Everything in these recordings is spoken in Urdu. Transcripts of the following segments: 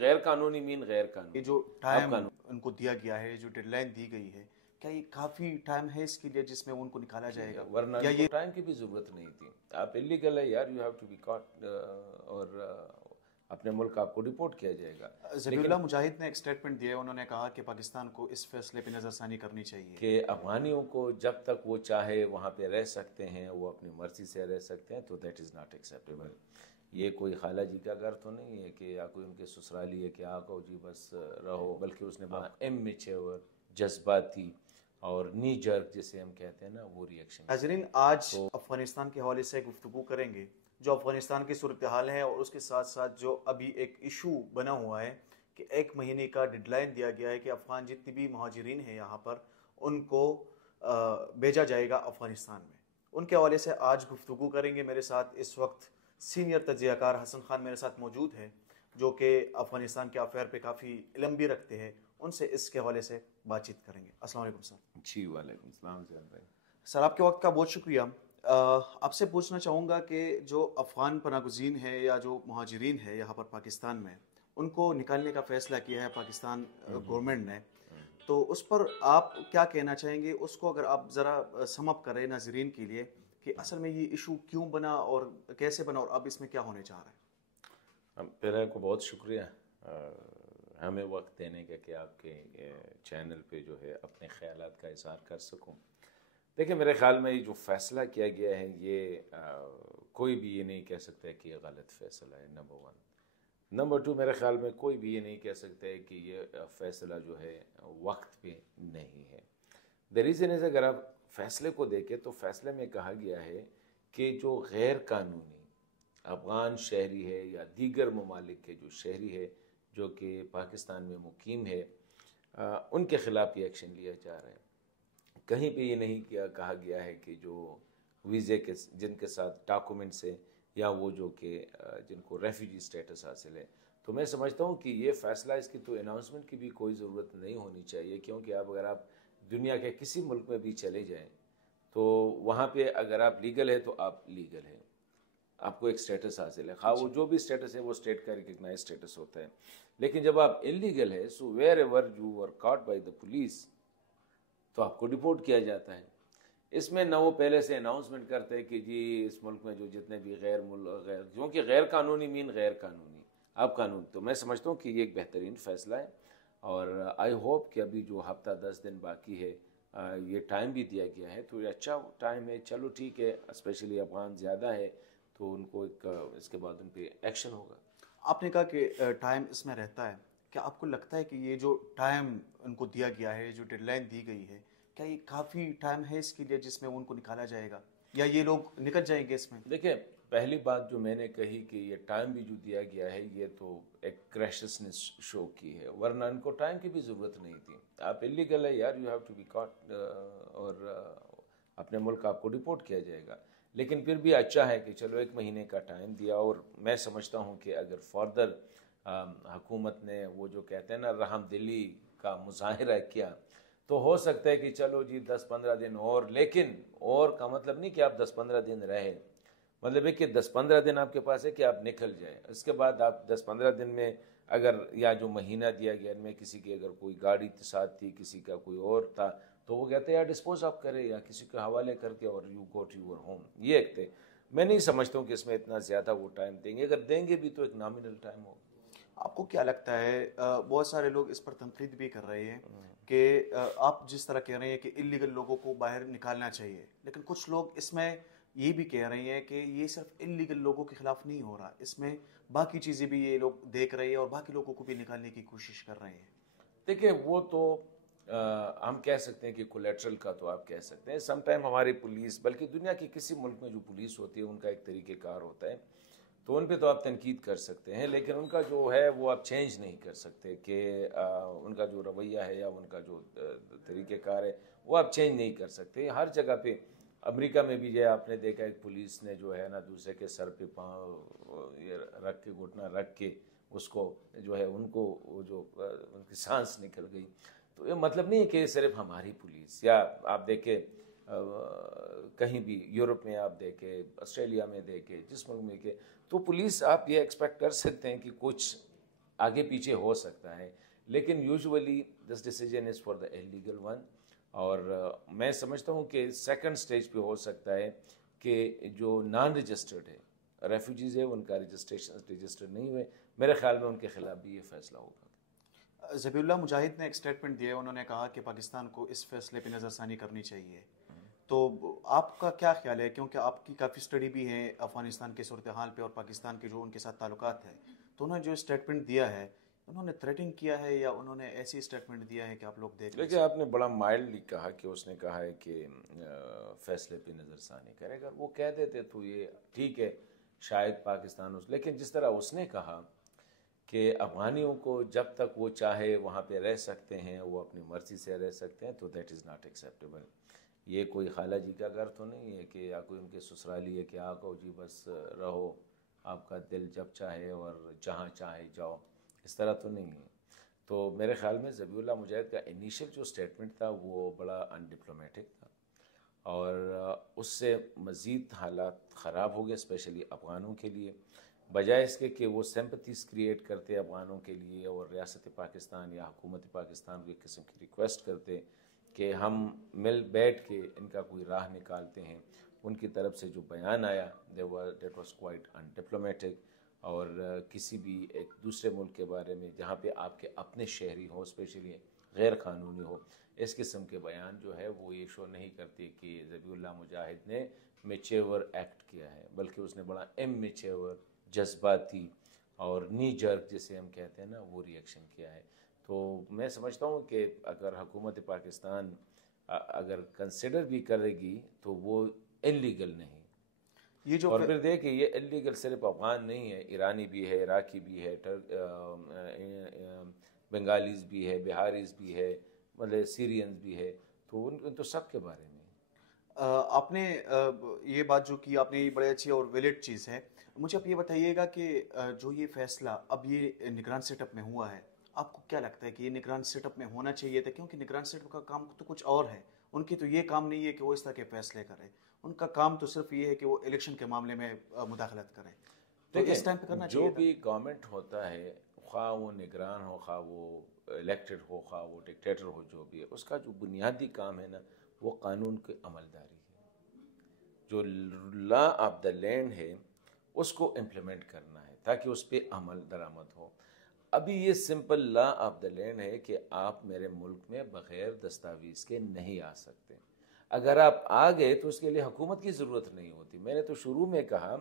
غیر قانونی مین غیر یہ قانونی. جو ٹائم ان کو دیا گیا ہے، جو ڈیڈ لائن دی گئی ہے، کیا یہ کافی ٹائم ہے اس کے لیے جس میں ان کو نکالا جائے گا؟ ورنہ ان کو ٹائم کی بھی ضرورت نہیں تھی. آپ انلیگل ہے یار، you have to be caught, اور اپنے ملک آپ کو ڈپورٹ کیا جائے گا. ذبیح اللہ مجاہد نے ایک اسٹیٹمنٹ دیا، انہوں نے کہا کہ پاکستان کو اس فیصلے پہ نظر ثانی کرنی چاہیے کہ افغانیوں کو جب تک وہ چاہے وہاں پہ رہ سکتے ہیں، وہ اپنی مرضی سے رہ سکتے ہیں، تو دیٹ از ناٹ ایکسیپٹیبل. یہ کوئی خالہ جی کا گھر تو نہیں ہے کہ یا کوئی ان کے سسرالی ہے کہ آقا جی بس رہو، بلکہ اس نے بہت میچور، جذباتی اور نی جرک جسے ہم کہتے ہیں نا، وہ ریئیکشن. ناظرین، آج افغانستان کے حوالے سے گفتگو کریں گے، جو افغانستان کی صورتحال ہے، اور اس کے ساتھ ساتھ جو ابھی ایک ایشو بنا ہوا ہے کہ 1 مہینے کا ڈیڈ لائن دیا گیا ہے کہ افغان جتنی بھی مہاجرین ہیں یہاں پر ان کو بھیجا جائے گا افغانستان میں. ان کے حوالے سے آج گفتگو کریں گے. میرے ساتھ اس وقت سینئر تجزیہ کار حسن خان میرے ساتھ موجود ہیں، جو کہ افغانستان کے افیئر پہ کافی علم بھی رکھتے ہیں. ان سے اس کے حوالے سے بات چیت کریں گے. السلام علیکم سر. جی وعلیکم السلام بھائی. سر آپ کے وقت کا بہت شکریہ. آپ سے پوچھنا چاہوں گا کہ جو افغان پناہ گزین ہے یا جو مہاجرین ہے یہاں پر پاکستان میں، ان کو نکالنے کا فیصلہ کیا ہے پاکستان گورنمنٹ نے، تو اس پر آپ کیا کہنا چاہیں گے؟ اس کو اگر آپ ذرا سم اپ کریں ناظرین کے لیے کہ اصل میں یہ ایشو کیوں بنا اور کیسے بنا اور اب اس میں کیا ہونے چاہ رہا ہے. پہلے کو بہت شکریہ ہمیں وقت دینے کا کہ آپ کے چینل پہ جو ہے اپنے خیالات کا اظہار کر سکوں. دیکھیں میرے خیال میں یہ جو فیصلہ کیا گیا ہے، یہ کوئی بھی یہ نہیں کہہ سکتا کہ یہ غلط فیصلہ ہے، نمبر 1. نمبر 2، میرے خیال میں کوئی بھی یہ نہیں کہہ سکتا ہے کہ یہ فیصلہ جو ہے وقت پہ نہیں ہے. the reason is اگر آپ فیصلے کو دیکھیں تو فیصلے میں کہا گیا ہے کہ جو غیر قانونی افغان شہری ہے یا دیگر ممالک کے جو شہری ہے جو کہ پاکستان میں مقیم ہے، ان کے خلاف یہ ایکشن لیا جا رہا ہے. کہیں پہ یہ نہیں کہا گیا ہے کہ جو ویزے کے جن کے ساتھ ڈاکومنٹس ہیں یا وہ جو کہ جن کو ریفیوجی سٹیٹس حاصل ہے. تو میں سمجھتا ہوں کہ یہ فیصلہ، اس کی تو اناؤنسمنٹ کی بھی کوئی ضرورت نہیں ہونی چاہیے، کیونکہ اگر آپ دنیا کے کسی ملک میں بھی چلے جائیں تو وہاں پہ اگر آپ لیگل ہے تو آپ لیگل ہیں، آپ کو ایک سٹیٹس حاصل ہے، خواہ وہ جو بھی سٹیٹس ہے وہ اسٹیٹ کا ریکگنائز سٹیٹس ہوتا ہے. لیکن جب آپ انلیگل ہے، so wherever you are caught by the police, تو آپ کو ڈپورٹ کیا جاتا ہے. اس میں نہ وہ پہلے سے اناؤنسمنٹ کرتے ہیں کہ جی اس ملک میں جو جتنے بھی غیر کیونکہ غیر قانونی مین غیر قانونی، اب قانون. تو میں سمجھتا ہوں کہ یہ ایک بہترین فیصلہ ہے، اور آئی ہوپ کہ ابھی جو ہفتہ 10 دن باقی ہے، یہ ٹائم بھی دیا گیا ہے تو یہ اچھا ٹائم ہے. چلو ٹھیک ہے، اسپیشلی افغان زیادہ ہے تو ان کو ایک اس کے بعد ان پہ ایکشن ہوگا. آپ نے کہا کہ ٹائم اس میں رہتا ہے، کیا آپ کو لگتا ہے کہ یہ جو ٹائم ان کو دیا گیا ہے، جو ڈیڈ لائن دی گئی ہے، کیا یہ کافی ٹائم ہے اس کے لیے جس میں ان کو نکالا جائے گا، یا یہ لوگ نکل جائیں گے اس میں؟ دیکھیں پہلی بات جو میں نے کہی کہ یہ ٹائم بھی جو دیا گیا ہے یہ تو ایک کریشسنس شو کی ہے، ورنہ ان کو ٹائم کی بھی ضرورت نہیں تھی. آپ انلیگل ہے یار، you have to be caught, اور اپنے ملک آپ کو ڈپورٹ کیا جائے گا. لیکن پھر بھی اچھا ہے کہ چلو 1 مہینے کا ٹائم دیا، اور میں سمجھتا ہوں کہ اگر فردر حکومت نے وہ جو کہتے ہیں نا رحم دلی کا مظاہرہ کیا تو ہو سکتا ہے کہ چلو جی 10-15 دن اور. لیکن اور کا مطلب نہیں کہ آپ 10-15 دن رہے، مطلب ہے کہ 10-15 دن آپ کے پاس ہے کہ آپ نکل جائیں. اس کے بعد آپ 10-15 دن میں اگر یا جو مہینہ دیا گیا ان میں کسی کی اگر کوئی گاڑی ساتھ تھی، کسی کا کوئی اور تھا، تو وہ کہتے ہیں یا ڈسپوز آپ کرے یا کسی کے حوالے کر کے اور you go to your home. یہ ایک تھے. میں نہیں سمجھتا ہوں کہ اس میں اتنا زیادہ وہ ٹائم دیں گے، اگر دیں گے بھی تو ایک نامینل ٹائم ہوگا. آپ کو کیا لگتا ہے، بہت سارے لوگ اس پر تنقید بھی کر رہے ہیں کہ آپ جس طرح کہہ رہے ہیں کہ انلیگل لوگوں کو باہر نکالنا چاہیے، لیکن کچھ لوگ اس میں یہ بھی کہہ رہے ہیں کہ یہ صرف انلیگل لوگوں کے خلاف نہیں ہو رہا، اس میں باقی چیزیں بھی یہ لوگ دیکھ رہے ہیں اور باقی لوگوں کو بھی نکالنے کی کوشش کر رہے ہیں. دیکھیں وہ تو ہم کہہ سکتے ہیں کہ کولیٹرل کا تو آپ کہہ سکتے ہیں. سم ٹائم ہماری پولیس، بلکہ دنیا کی کسی ملک میں جو پولیس ہوتی ہے ان کا ایک طریقہ کار ہوتا ہے، تو ان پہ تو آپ تنقید کر سکتے ہیں، لیکن ان کا جو ہے وہ آپ چینج نہیں کر سکتے کہ ان کا جو رویہ ہے یا ان کا جو طریقہ کار ہے وہ آپ چینج نہیں کر سکتے. ہر جگہ پہ امریکہ میں بھی جو ہے آپ نے دیکھا ایک پولیس نے جو ہے نا دوسرے کے سر پہ پاؤں رکھ کے گھٹنا رکھ کے اس کو جو ہے ان کو وہ جو ان کی سانس نکل گئی. تو یہ مطلب نہیں ہے کہ صرف ہماری پولیس، یا آپ دیکھیں کہیں بھی یورپ میں آپ دیکھیں، آسٹریلیا میں دیکھیں، جس ملک میں دیکھیں، تو پولیس آپ یہ ایکسپیکٹ کر سکتے ہیں کہ کچھ آگے پیچھے ہو سکتا ہے، لیکن usually this decision is for the illegal one. اور میں سمجھتا ہوں کہ سیکنڈ سٹیج پہ ہو سکتا ہے کہ جو نان رجسٹرڈ ہے ریفیوجیز ہے ان کا رجسٹرڈ نہیں ہوئے، میرے خیال میں ان کے خلاف بھی یہ فیصلہ ہوگا. ذبیح اللہ مجاہد نے ایک اسٹیٹمنٹ دیا ہے، انہوں نے کہا کہ پاکستان کو اس فیصلے پہ نظر ثانی کرنی چاہیے. تو آپ کا کیا خیال ہے، کیونکہ آپ کی کافی اسٹڈی بھی ہے افغانستان کے صورتحال پہ اور پاکستان کے جو ان کے ساتھ تعلقات ہیں، تو انہوں نے جو اسٹیٹمنٹ دیا ہے انہوں نے تھریٹنگ کیا ہے یا انہوں نے ایسی اسٹیٹمنٹ دیا ہے کہ آپ لوگ دیکھ لیں؟ لیکن آپ نے بڑا مائلڈلی کہا کہ اس نے کہا ہے کہ فیصلے پہ نظر ثانی کرے. اگر وہ کہہ دیتے تو یہ ٹھیک ہے، شاید پاکستان لیکن جس طرح اس نے کہا کہ افغانیوں کو جب تک وہ چاہے وہاں پہ رہ سکتے ہیں، وہ اپنی مرضی سے رہ سکتے ہیں، تو دیٹ از ناٹ ایکسیپٹیبل. یہ کوئی خالہ جی کا گھر تو نہیں ہے کہ یا کوئی ان کے سسرالی ہے کہ آقا جی بس رہو، آپ کا دل جب چاہے اور جہاں چاہے جاؤ، اس طرح تو نہیں ہے. تو میرے خیال میں ذبیح اللہ مجاہد کا انیشیل جو اسٹیٹمنٹ تھا وہ بڑا ان ڈپلومیٹک تھا، اور اس سے مزید حالات خراب ہو گئے اسپیشلی افغانوں کے لیے. بجائے اس کے کہ وہ سمپتھیز کریٹ کرتے افغانوں کے لیے اور ریاست پاکستان یا حکومت پاکستان کو ایک قسم کی ریکویسٹ کرتے کہ ہم مل بیٹھ کے ان کا کوئی راہ نکالتے ہیں، ان کی طرف سے جو بیان آیا that was quite in diplomatic. اور کسی بھی ایک دوسرے ملک کے بارے میں جہاں پہ آپ کے اپنے شہری ہوں اسپیشلی غیر قانونی ہو، اس قسم کے بیان جو ہے وہ یہ شو نہیں کرتے کہ ذبیح اللہ مجاہد نے میچیور ایکٹ کیا ہے، بلکہ اس نے بڑا میچیور، جذباتی اور نی جرک جسے ہم کہتے ہیں نا، وہ ریئیکشن کیا ہے. تو میں سمجھتا ہوں کہ اگر حکومت پاکستان اگر کنسیڈر بھی کرے گی تو وہ انلیگل نہیں. یہ جو اور پھر دیکھیں یہ انلیگل صرف افغان نہیں ہے، ایرانی بھی ہے، عراقی بھی ہے، بنگالیز بھی ہے، بہاریز بھی ہے، مطلب سیرینز بھی ہے، تو ان تو سب کے بارے میں. آپ نے یہ بات جو کی آپ نے یہ بڑی اچھی اور ویلڈ چیز ہے. مجھے آپ یہ بتائیے گا کہ جو یہ فیصلہ اب یہ نگران سیٹ اپ میں ہوا ہے، آپ کو کیا لگتا ہے کہ یہ نگران سیٹ اپ میں ہونا چاہیے تھا؟ کیونکہ نگران سیٹ اپ کا کام تو کچھ اور ہے، ان کی تو یہ کام نہیں ہے کہ وہ اس طرح کے فیصلے کریں، ان کا کام تو صرف یہ ہے کہ وہ الیکشن کے معاملے میں مداخلت کریں. تو اس ٹائم پہ کرنا چاہیے جو بھی گورنمنٹ ہوتا ہے، خواہ وہ نگران ہو، خواہ وہ الیکٹڈ ہو، خواہ وہ ڈکٹیٹر ہو، جو بھی ہے اس کا جو بنیادی کام ہے نا وہ قانون کی عملداری ہے. جو لا آف دا لینڈ ہے اس کو امپلیمنٹ کرنا ہے تاکہ اس پہ عمل درآمد ہو. ابھی یہ simple law of the land ہے کہ آپ میرے ملک میں بغیر دستاویز کے نہیں آ سکتے. اگر آپ آ گئے تو اس کے لیے حکومت کی ضرورت نہیں ہوتی. میں نے تو شروع میں کہا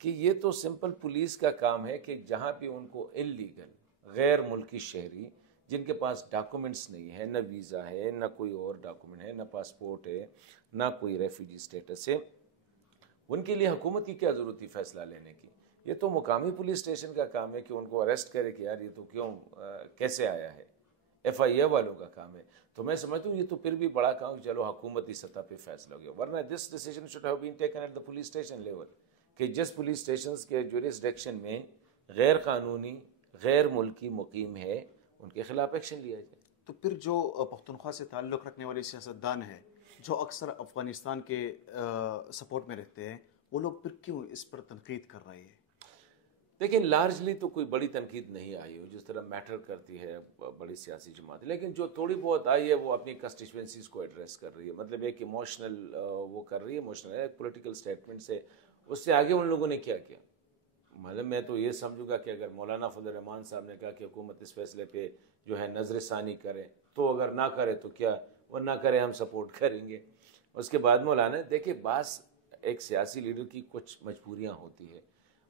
کہ یہ تو سمپل پولیس کا کام ہے کہ جہاں پہ ان کو انلیگل غیر ملکی شہری جن کے پاس ڈاکومنٹس نہیں ہے، نہ ویزا ہے، نہ کوئی اور ڈاکومنٹ ہے، نہ پاسپورٹ ہے، نہ کوئی ریفیوجی سٹیٹس ہے، ان کے لیے حکومت کی کیا ضرورت تھی فیصلہ لینے کی؟ یہ تو مقامی پولیس اسٹیشن کا کام ہے کہ ان کو اریسٹ کرے کہ یار یہ تو کیوں کیسے آیا ہے. ایف آئی اے والوں کا کام ہے. تو میں سمجھتا ہوں یہ تو پھر بھی بڑا کام چلو حکومتی سطح پہ فیصلہ ہو گیا، ورنہ this decision should have been taken at the police station level کہ جس پولیس اسٹیشنز کے جوریسڈکشن میں غیر قانونی غیر ملکی مقیم ہے ان کے خلاف ایکشن لیا جائے. تو پھر جو پختونخوا سے تعلق رکھنے والے سیاستدان ہیں جو اکثر افغانستان کے سپورٹ میں رہتے ہیں، وہ لوگ پھر کیوں اس پر تنقید کر رہے ہیں؟ دیکھیں لارجلی تو کوئی بڑی تنقید نہیں آئی ہو جس طرح میٹر کرتی ہے بڑی سیاسی جماعت، لیکن جو تھوڑی بہت آئی ہے وہ اپنی کنسٹیچوئنسیز کو ایڈریس کر رہی ہے. مطلب ایک ایموشنل وہ کر رہی ہے، ایموشنل ہے پولیٹیکل اسٹیٹمنٹ سے. اس سے آگے ان لوگوں نے کیا کیا؟ مطلب میں تو یہ سمجھوں گا کہ اگر مولانا فضل الرحمان صاحب نے کہا کہ حکومت اس فیصلے پہ جو ہے نظر ثانی کرے، تو اگر نہ کرے تو کیا، وہ نہ کرے ہم سپورٹ کریں گے. اس کے بعد مولانا دیکھیں بعض ایک سیاسی لیڈر کی کچھ مجبوریاں ہوتی ہے،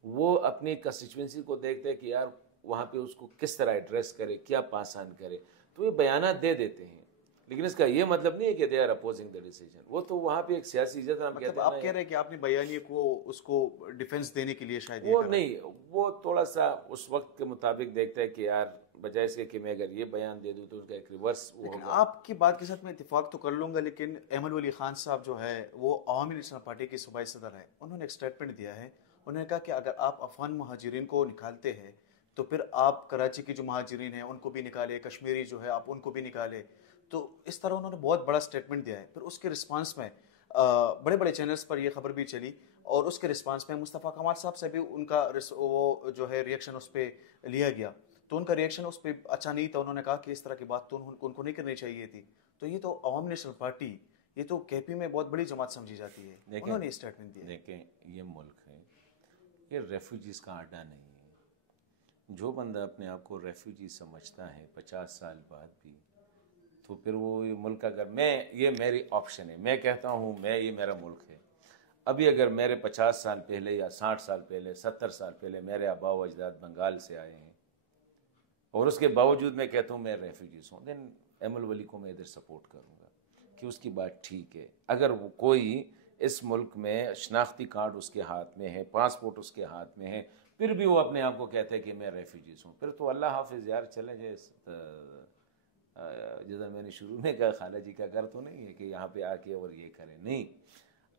وہ اپنی کنسٹیچوئنسی کو دیکھتے ہیں کہ یار وہاں پہ اس کو کس طرح ایڈریس کرے، کیا پاس آن کرے، تو یہ بیانات دے دیتے ہیں. لیکن اس کا یہ مطلب نہیں ہے کہ they are opposing the decision. وہ تو وہاں پہ ایک سیاسی جیسا ہم کہتے ہیں، آپ کہہ رہے ہیں کہ آپ نے بیانیے کو اس کو ڈیفنس دینے کے لیے شاید وہ نہیں، وہ تھوڑا سا اس وقت کے مطابق دیکھتا ہے کہ یار بجائے اس کے کہ میں اگر یہ بیان دے دوں تو اس کا ایک ریورس وہ ہوگا. آپ کی بات کے ساتھ میں اتفاق تو کر لوں گا، لیکن احمد ولی خان صاحب جو ہے وہ عوامی نیشنل پارٹی کے صوبائی صدر ہیں. انہوں نے ایک اسٹیٹمنٹ دیا ہے، انہوں نے کہا کہ اگر آپ افغان مہاجرین کو نکالتے ہیں تو پھر آپ کراچی کے جو مہاجرین ہیں ان کو بھی نکالے، کشمیری جو ہے آپ ان کو بھی نکالے. تو اس طرح انہوں نے بہت بڑا اسٹیٹمنٹ دیا ہے. پھر اس کے رسپانس میں بڑے بڑے چینلز پر یہ خبر بھی چلی، اور اس کے رسپانس میں مصطفیٰ کمال صاحب سے بھی ان کا وہ جو ہے ریئیکشن اس پہ لیا گیا. تو ان کا ریئیکشن اس پہ اچھا نہیں تھا. انہوں نے کہا کہ اس طرح کی بات تو ان کو نہیں کرنی چاہیے تھی. تو یہ تو عوام نیشنل پارٹی یہ تو کے پی میں بہت بڑی جماعت سمجھی جاتی ہے, انہوں نے اسٹیٹمنٹ دیا. دیکھیں یہ ملک ہے, یہ ریفیوجیز کا اڈا نہیں ہے. جو بندہ اپنے آپ کو ریفیوجی سمجھتا ہے 50 سال بعد بھی, تو پھر وہ یہ ملک اگر یہ میری آپشن ہے, میں کہتا ہوں یہ میرا ملک ہے. ابھی اگر میرے 50 سال پہلے یا 60 سال پہلے 70 سال پہلے میرے آبا و اجداد بنگال سے آئے ہیں اور اس کے باوجود میں کہتا ہوں میں ریفیوجیز ہوں, دین ایم الولی کو میں ادھر سپورٹ کروں گا کہ اس کی بات ٹھیک ہے. اگر وہ کوئی اس ملک میں شناختی کارڈ اس کے ہاتھ میں ہے, پاسپورٹ اس کے ہاتھ میں ہے, پھر بھی وہ اپنے آپ کو کہتا ہے کہ میں ریفیوجیز ہوں, پھر تو اللہ حافظ یار, چلے جائے. جیسا میں نے شروع میں کہا, خالہ جی کا گھر تو نہیں ہے کہ یہاں پہ آ کے اور یہ کریں. نہیں,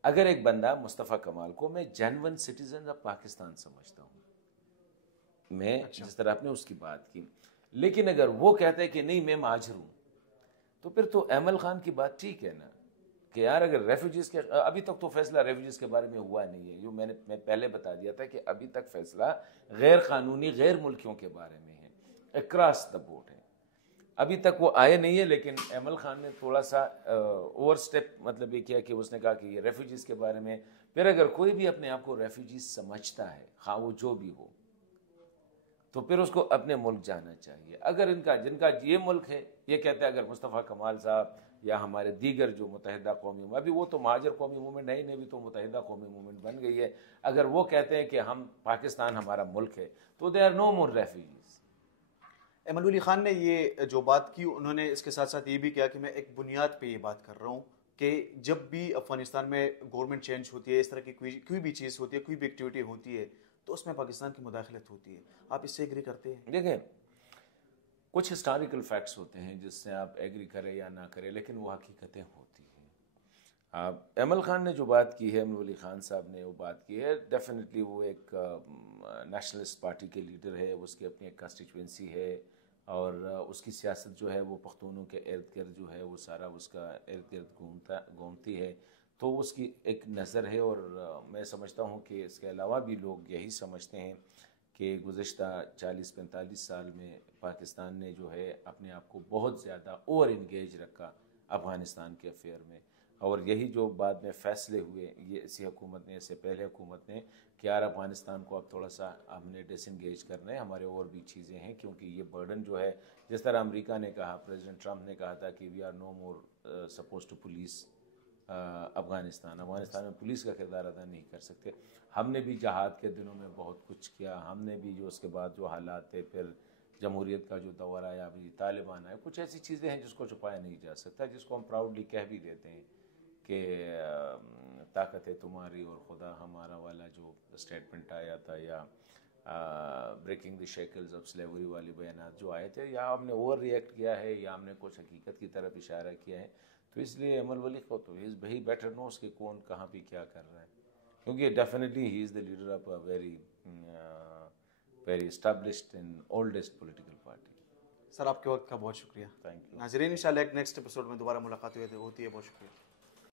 اگر ایک بندہ مصطفیٰ کمال کو میں جینون سٹیزن آف پاکستان سمجھتا ہوں, میں جس طرح آپ نے اس کی بات کی, لیکن اگر وہ کہتا ہے کہ نہیں میں مہاجر ہوں, تو پھر تو ایمل خان کی بات ٹھیک ہے نا کہ یار اگر ریفیوجیز کے ابھی تک تو فیصلہ ریفیوجیز کے بارے میں ہوا نہیں ہے. جو میں پہلے بتا دیا تھا کہ ابھی تک فیصلہ غیر قانونی غیر ملکیوں کے بارے میں ہے, اکراس دا بورڈ ہے. ابھی تک وہ آئے نہیں ہے, لیکن ایمل خان نے تھوڑا سا اوور سٹیپ مطلب یہ کیا کہ اس نے کہا کہ یہ ریفیوجیز کے بارے میں. پھر اگر کوئی بھی اپنے آپ کو ریفیوجیز سمجھتا ہے, خواہ وہ جو بھی ہو, تو پھر اس کو اپنے ملک جانا چاہیے. اگر جن کا یہ ملک ہے, یہ کہتے ہیں اگر مصطفیٰ کمال صاحب یا ہمارے دیگر جو متحدہ قومی, ابھی وہ تو مہاجر قومی موومنٹ نہیں بھی تو متحدہ قومی موومنٹ بن گئی ہے, اگر وہ کہتے ہیں کہ ہم پاکستان ہمارا ملک ہے, تو they are no more refugees. Aiman Wali Khan نے یہ جو بات کی, انہوں نے اس کے ساتھ ساتھ یہ بھی کیا کہ میں ایک بنیاد پہ یہ بات کر رہا ہوں کہ جب بھی افغانستان میں گورنمنٹ چینج ہوتی ہے, اس طرح کی کوئی بھی چیز ہوتی ہے, کوئی بھی ایکٹیویٹی ہوتی ہے, تو اس میں پاکستان کی مداخلت ہوتی ہے. آپ اس سے ایگری کرتے ہیں؟ دیکھیں, کچھ ہسٹوریکل فیکٹس ہوتے ہیں جس سے آپ ایگری کریں یا نہ کریں, لیکن وہ حقیقتیں ہوتی ہیں. ایمل خان نے جو بات کی ہے, ایمن ولی خان صاحب نے وہ بات کی ہے, ڈیفینیٹلی وہ ایک نیشنلسٹ پارٹی کے لیڈر ہے, اس کی اپنی ایک کانسٹیچوئنسی ہے, اور اس کی سیاست جو ہے وہ پختونوں کے ارد گرد جو ہے وہ سارا اس کا ارد گرد گھومتی ہے. تو اس کی ایک نظر ہے, اور میں سمجھتا ہوں کہ اس کے علاوہ بھی لوگ یہی سمجھتے ہیں کہ گزشتہ 40-45 سال میں پاکستان نے جو ہے اپنے آپ کو بہت زیادہ اوور انگیج رکھا افغانستان کے افیئر میں. اور یہی جو بعد میں فیصلے ہوئے یہ اسی حکومت نے, اس سے پہلے حکومت نے, کہ یار افغانستان کو اب تھوڑا سا ہم نے ڈس انگیج کرنا ہے, ہمارے اور بھی چیزیں ہیں, کیونکہ یہ برڈن جو ہے, جس طرح امریکہ نے کہا, پریزیڈنٹ ٹرمپ نے کہا تھا کہ we are no more supposed to police Afghanistan میں پولیس کا کردار ادا نہیں کر سکتے. ہم نے بھی جہاد کے دنوں میں بہت کچھ کیا, ہم نے بھی جو اس کے بعد جو حالات تھے, پھر جمہوریت کا جو دور آیا, ابھی طالبان آئے, کچھ ایسی چیزیں ہیں جس کو چھپایا نہیں جا سکتا, جس کو ہم پراؤڈلی کہہ بھی دیتے ہیں کہ طاقت ہے تمہاری اور خدا ہمارا والا جو اسٹیٹمنٹ آیا تھا, یا breaking the shackles of slavery والی بیانات جو آئے تھے, یا ہم نے اوور ریئیکٹ کیا ہے یا ہم نے کچھ حقیقت کی طرف اشارہ کیا ہے. تو اس لیے ایمن ولی کو تو ہی بیٹر نوز کہ کون کہاں پہ کیا کر رہا ہے, کیونکہ definitely he is the leader of a very established and oldest political party. Sir آپ کے وقت کا بہت شکریہ. Thank you. ناظرین انشاءاللہ ایک نیکسٹ ایپیسوڈ میں دوبارہ ملاقات ہوتی ہے. بہت شکریہ.